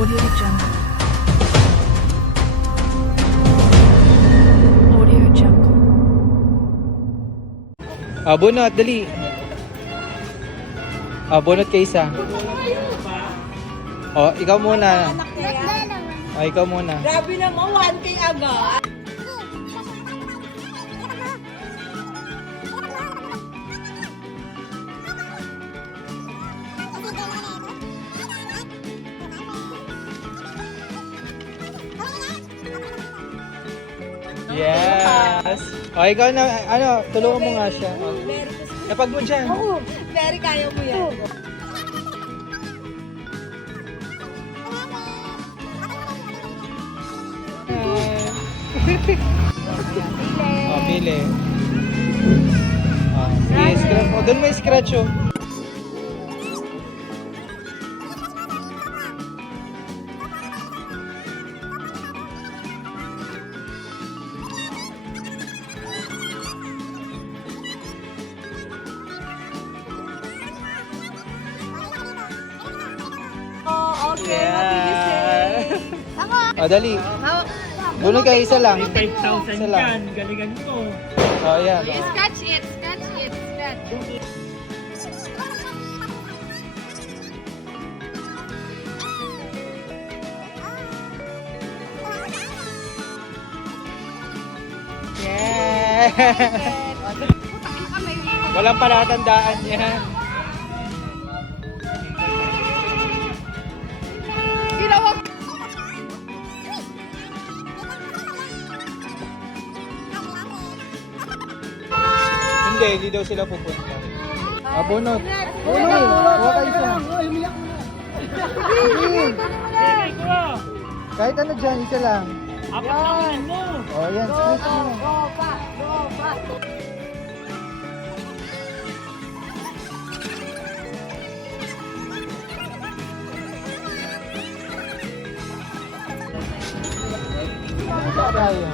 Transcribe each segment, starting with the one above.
Audio Jungle. Audio Jungle. Ah, bunot, dali. Ah, bunot kay isa. Oh, ikaw muna. Oh, ikaw muna. Grabe naman, 1K agad. Yes. Oh, ikaw na, ano, tulungan mo nga siya. Oh. Napag mo dyan. Oo, very kaya mo yan. Oh, pili. Oh, sige, scratch. Doon may scratch. Oh, Oh, dali. Bunot kayo isa lang. 5,000 Isa lang. yan. Galingan mo. Oh, yan. Oh. Scratch it, scratch it, scratch. Yeah! Walang palatandaan yan. Hindi, hindi daw sila pupunta. Ah, bunot. Huwag kayo ko. Kahit ano dyan, isa lang. Apat kunin mo. Oh, yan. Squeeze mo na. Saan tayo?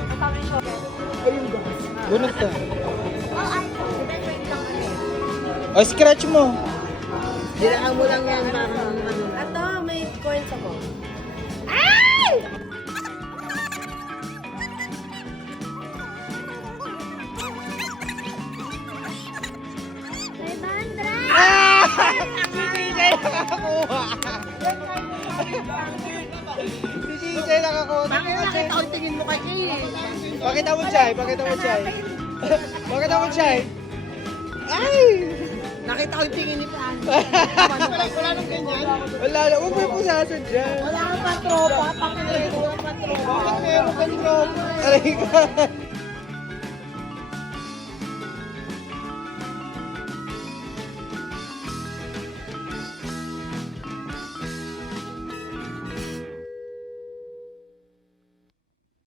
Bunot ka. Oh, scratch mo. Dilaan mo lang yan para ano. Ato, may coins ako. Si CJ nakakuha. Si CJ nakakuha. Bakit nakita ko tingin mo kay Kay? Pakita mo, Chay. Pakita mo, Chay. Pakita mo, Chay. Ay! Nakita ko yung tingin ni Fran. wala, wala nang ganyan. Wala na. Huwag mo yung pusasan dyan. Wala ka pa tropa, pakilay ko pa tropa. Bakit meron ka ni Aray ka.